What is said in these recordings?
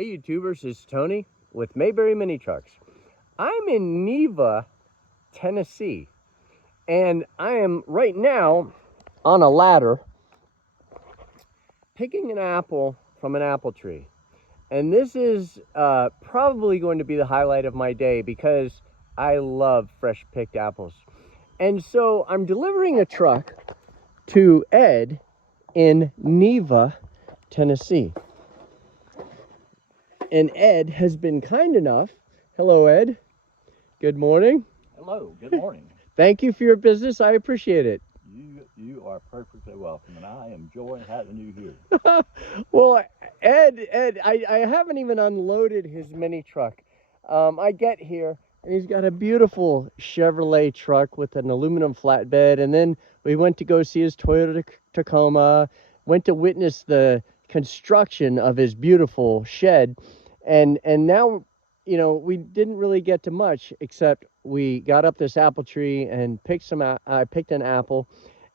Hey YouTubers, it's Tony with Mayberry Mini Trucks. I'm in Neva, Tennessee, and I am right now on a ladder picking an apple from an apple tree. And this is probably going to be the highlight of my day because I love fresh picked apples. And so I'm delivering a truck to Ed in Neva, Tennessee. And Ed has been kind enough. Hello, Ed. Good morning. Hello, good morning. Thank you for your business. I appreciate it. You are perfectly welcome, and I enjoy having you here. Well, Ed, I haven't even unloaded his mini truck. I get here, and he's got a beautiful Chevrolet truck with an aluminum flatbed, and then we went to go see his Toyota Tacoma, went to witness the construction of his beautiful shed, and now, you know, we didn't really get to much except we got up this apple tree and picked I picked an apple,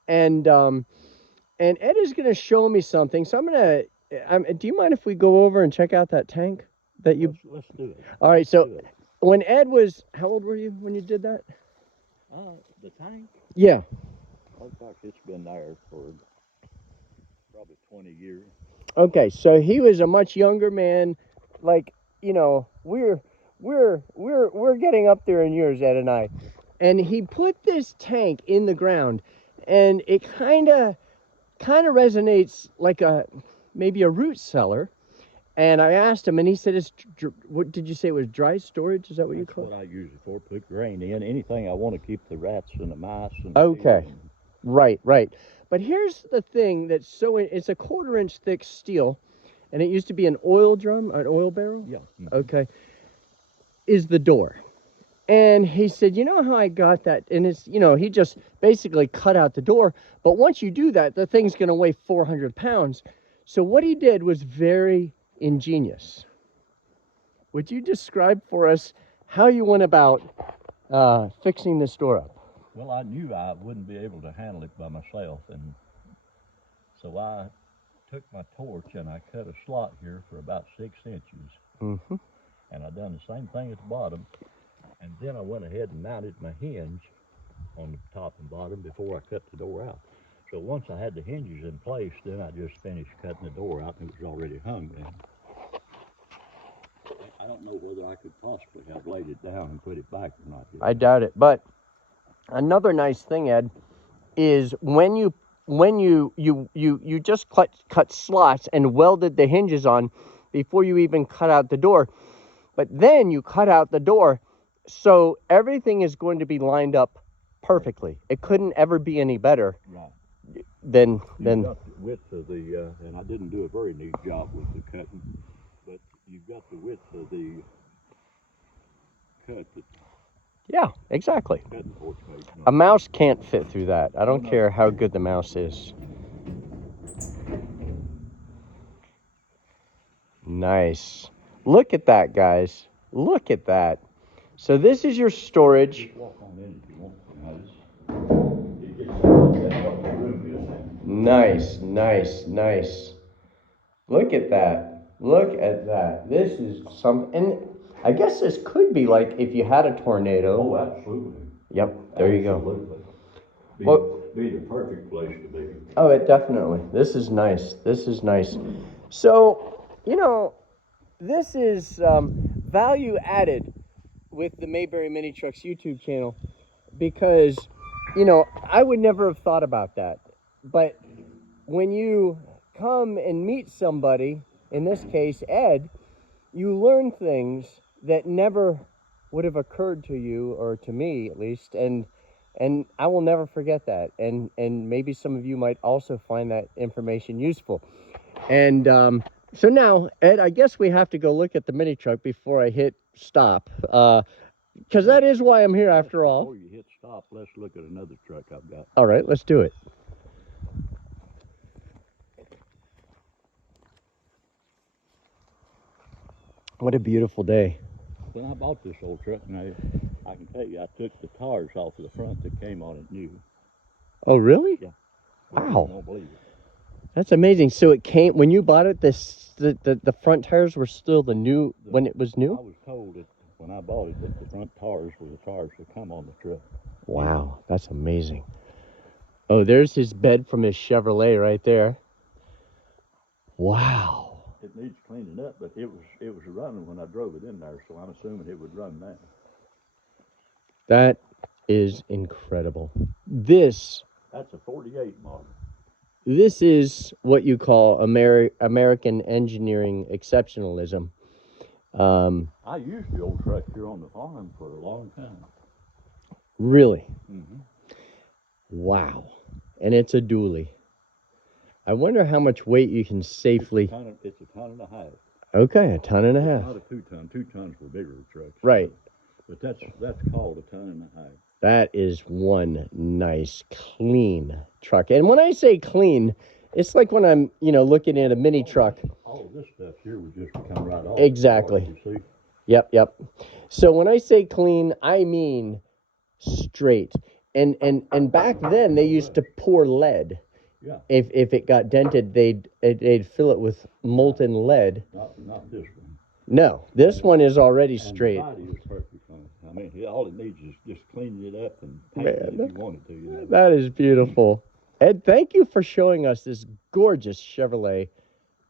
and Ed is going to show me something. So do you mind if we go over and check out that tank that you? Let's do it. All right. So when Ed was, how old were you when you did that? The tank? Yeah. Oh gosh, it's been there for probably 20 years. Okay. So he was a much younger man. Like, you know, we're getting up there in years, Ed and I. And he put this tank in the ground, and it kind of resonates like maybe a root cellar. And I asked him, and he said, what did you say it was, dry storage? Is that what you call it? That's what I use it for, put grain in, anything I want to keep the rats and the mice. And okay, right. But here's the thing that's it's a 1/4 inch thick steel, and it used to be an oil drum, an oil barrel? Yeah. Okay, is the door. And he said, you know how I got that? And it's, you know, he just basically cut out the door. But once you do that, the thing's going to weigh 400 pounds. So what he did was very ingenious. Would you describe for us how you went about fixing this door up? Well, I knew I wouldn't be able to handle it by myself. And so I took my torch and I cut a slot here for about 6 inches. Mm-hmm. And I done the same thing at the bottom. And then I went ahead and mounted my hinge on the top and bottom before I cut the door out. So once I had the hinges in place, then I just finished cutting the door out, and it was already hung then. I don't know whether I could possibly have laid it down and put it back or not. I doubt it. But another nice thing, Ed, is when you just cut slots and welded the hinges on before you even cut out the door. But then you cut out the door, so everything is going to be lined up perfectly. It couldn't ever be any better. Right. Then You've got the width of the, and I didn't do a very neat job with the cutting, but you've got the width of the cut. Yeah, exactly. A mouse can't fit through that. I don't care how good the mouse is. Nice. Look at that, guys. Look at that. So this is your storage. Just walk on in if you want to. It gets what the room is. Nice. Look at that. Look at that. This is and I guess this could be like if you had a tornado. Oh, absolutely. Yep, there you go. Be the perfect place to be. Oh, it definitely. This is nice. So, you know, this is value added with the Mayberry Mini Trucks YouTube channel because, you know, I would never have thought about that. But when you come and meet somebody, in this case, Ed, you learn things that never would have occurred to you, or to me at least, and I will never forget that. And maybe some of you might also find that information useful. And so now, Ed, I guess we have to go look at the mini truck before I hit stop, because that is why I'm here after all. Before you hit stop, let's look at another truck I've got. All right, let's do it. What a beautiful day. When I bought this old truck, and I can tell you, I took the tires off of the front that came on it new. Oh, really? Yeah. Wow. I don't believe it. That's amazing. So it came when you bought it. The front tires were still the new when it was I new. was told that when I bought it that the front tires were the tires that come on the truck. Wow, that's amazing. Oh, there's his bed from his Chevrolet right there. Wow. It needs cleaning up, but it was running when I drove it in there, so I'm assuming it would run now. That is incredible. This That's a 48 model. this is what you call American engineering exceptionalism. I used the old truck here on the farm for a long time. Really. Mm-hmm. Wow. And it's a dually. I wonder how much weight you can safely. It's a ton and a half. Okay, a ton and a It's half. not a 2 ton. 2 tons were bigger trucks. Right. But that's called a ton and a half. That is one nice, clean truck. And when I say clean, it's like when I'm, looking at a mini truck. All of this stuff here would just come right off. Exactly. You see? Yep. So when I say clean, I mean straight. And back then they used to pour lead. Yeah. If it got dented, they'd fill it with molten lead. Not this one. No, this one is already straight. And the body is perfect on it. I mean, all it needs is just cleaning it up and painting it if you wanted to. That is beautiful. Ed, thank you for showing us this gorgeous Chevrolet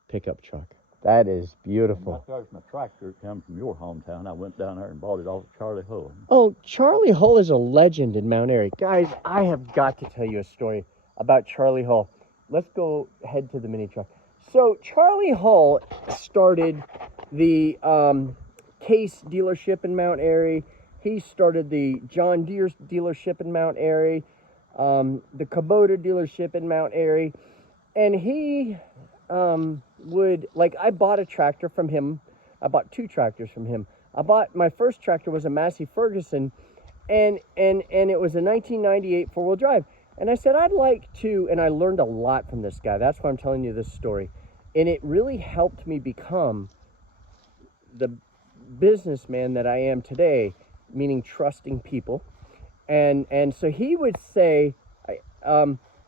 pickup truck. That is beautiful. And there's my tractor. It comes from your hometown. I went down there and bought it off of Charlie Hull. Oh, Charlie Hull is a legend in Mount Airy. Guys, I have got to tell you a story about Charlie Hull. Let's go head to the mini truck. So Charlie Hull started the Case dealership in Mount Airy. He started the John Deere dealership in Mount Airy, the Kubota dealership in Mount Airy. And he I bought a tractor from him. I bought 2 tractors from him. My first tractor was a Massey Ferguson, and it was a 1998 4-wheel drive. And I said, I'd like to, and I learned a lot from this guy. That's why I'm telling you this story. And it really helped me become the businessman that I am today, meaning trusting people. And so he would say,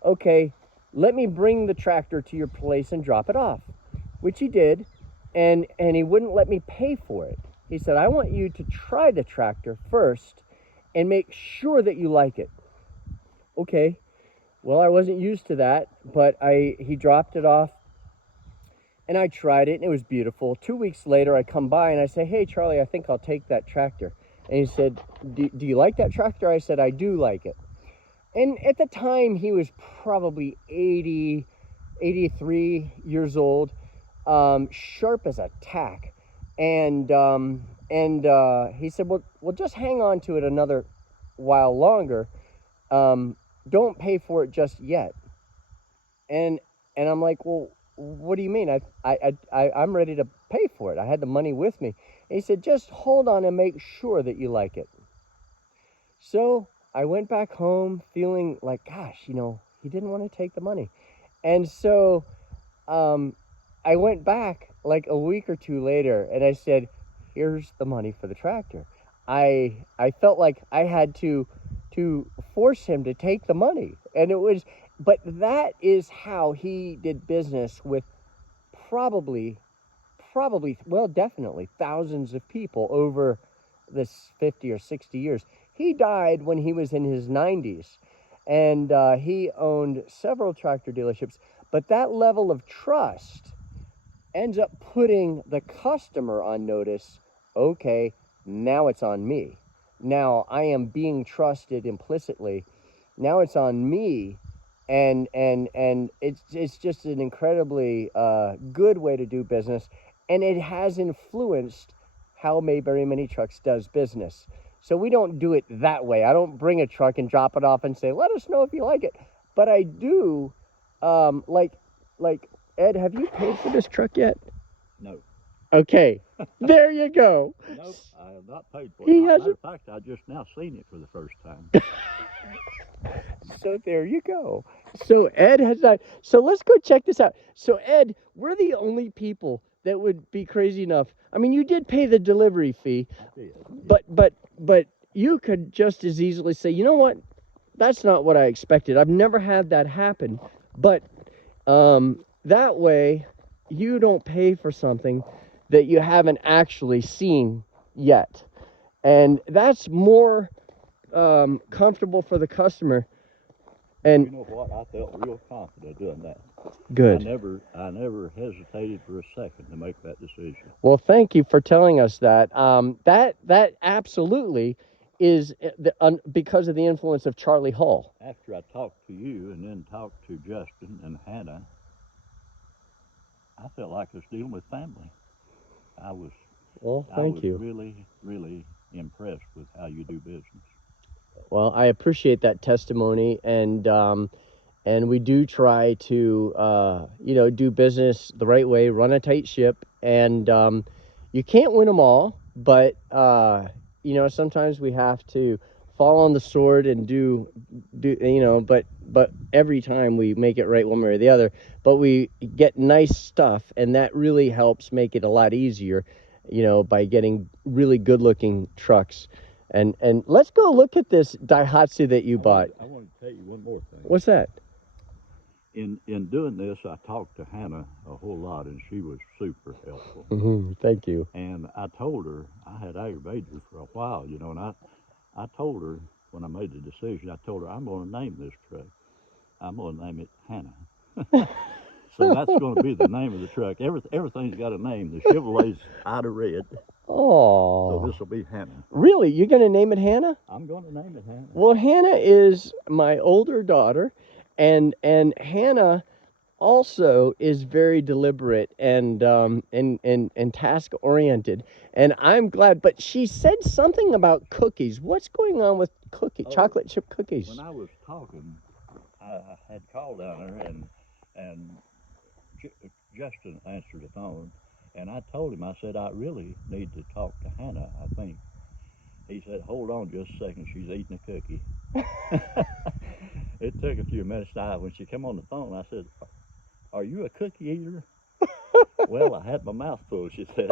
okay, let me bring the tractor to your place and drop it off, which he did. And he wouldn't let me pay for it. He said, I want you to try the tractor first and make sure that you like it. Okay, well, I wasn't used to that, but he dropped it off, and I tried it, and it was beautiful. 2 weeks later, I come by, and I say, hey, Charlie, I think I'll take that tractor. And he said, do you like that tractor? I said, I do like it. And at the time, he was probably 80, 83 years old, sharp as a tack. And he said, well, just hang on to it another while longer. Don't pay for it just yet. And I'm like, well, what do you mean? I'm ready to pay for it. I had the money with me. And he said, just hold on and make sure that you like it. So I went back home feeling like, gosh, he didn't want to take the money. And so I went back like a week or 2 later, and I said, here's the money for the tractor. I felt like I had to force him to take the money. And but that is how he did business with probably, well, definitely thousands of people over this 50 or 60 years. He died when he was in his 90s, and he owned several tractor dealerships. But that level of trust ends up putting the customer on notice. Okay, now it's on me. Now I am being trusted implicitly. Now it's on me, and it's just an incredibly good way to do business, and it has influenced how Mayberry Mini Trucks does business. So we don't do it that way. I don't bring a truck and drop it off and say, let us know if you like it. But I do, like Ed, have you paid for this truck yet? No. Okay, there you go. Nope, I have not paid for it. Matter of fact, I just now seen it for the first time. So there you go. So Ed has that. So let's go check this out. So Ed, we're the only people that would be crazy enough. I mean, you did pay the delivery fee, I did. but you could just as easily say, you know what? That's not what I expected. I've never had that happen. But that way you don't pay for something that you haven't actually seen yet. And that's more comfortable for the customer. And you know what? I felt real confident doing that. good. I never hesitated for a second to make that decision. Well, thank you for telling us that. That absolutely is because of the influence of Charlie Hull. After I talked to you and then talked to Justin and Hannah, I felt like I was dealing with family. Well, I thank was you. really, really impressed with how you do business. Well, I appreciate that testimony, and we do try to do business the right way, run a tight ship, and you can't win them all, but sometimes we have to fall on the sword and do but every time we make it right one way or the other, but we get nice stuff, and that really helps make it a lot easier, by getting really good looking trucks. And let's go look at this Daihatsu that you bought. I want to tell you one more thing. What's that? In doing this, I talked to Hannah a whole lot, and she was super helpful. Thank you. And I told her, I had aggravated her for a while, and I told her when I made the decision, I told her, I'm going to name this truck. I'm going to name it Hannah. So that's going to be the name of the truck. Everything's got a name. The Chevrolet's Ida Red. Oh. So this will be Hannah. Really? You're going to name it Hannah? I'm going to name it Hannah. Well, Hannah is my older daughter, and Hannah also is very deliberate and task oriented, and I'm glad. But she said something about cookies. What's going on with chocolate chip cookies? When I was talking, I had called down there, and Justin answered the phone, and I told him, I said, I really need to talk to Hannah, I think. He said, hold on just a second, she's eating a cookie. It took a few minutes. When she came on the phone, I said, are you a cookie eater? Well, I had my mouth full, she said.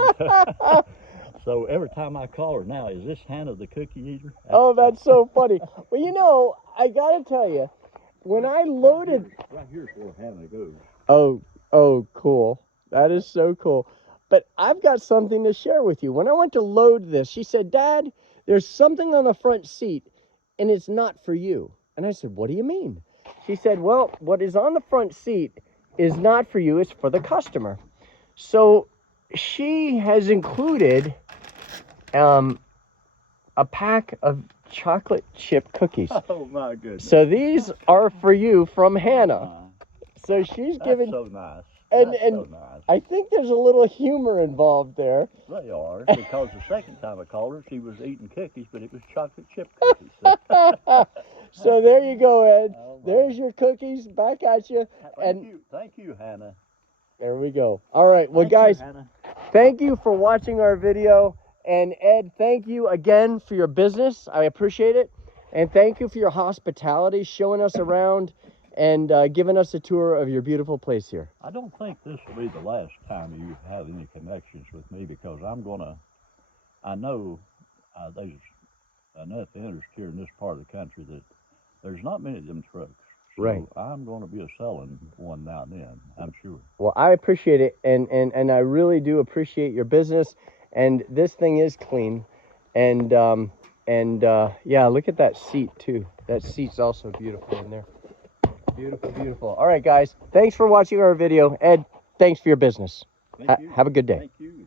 So every time I call her now, is this Hannah the cookie eater? Oh, that's so funny. Well, I got to tell you, when I loaded... Right here's where Hannah goes. Oh, cool. That is so cool. But I've got something to share with you. When I went to load this, she said, Dad, there's something on the front seat, and it's not for you. And I said, what do you mean? She said, well, what is on the front seat is not for you, it's for the customer. So she has included a pack of chocolate chip cookies. Oh, my goodness. So these are for you from Hannah. So she's giving... That's so nice. And so nice. I think there's a little humor involved there. They are, because the second time I called her, she was eating cookies, but it was chocolate chip cookies. So there you go, Ed. Oh, there's your cookies, back at you. Thank you, Hannah. There we go. All right, well, guys, thank you for watching our video. And Ed, thank you again for your business. I appreciate it. And thank you for your hospitality, showing us around and giving us a tour of your beautiful place here. I don't think this will be the last time you have any connections with me, because I know there's enough interest here in this part of the country that there's not many of them trucks. So right. I'm going to be selling one now and then, I'm sure. Well, I appreciate it, and I really do appreciate your business. And this thing is clean, and yeah, look at that seat too. That seat's also beautiful in there. Beautiful, beautiful. All right, guys. Thanks for watching our video. Ed, thanks for your business. Thank you. Have a good day. Thank you.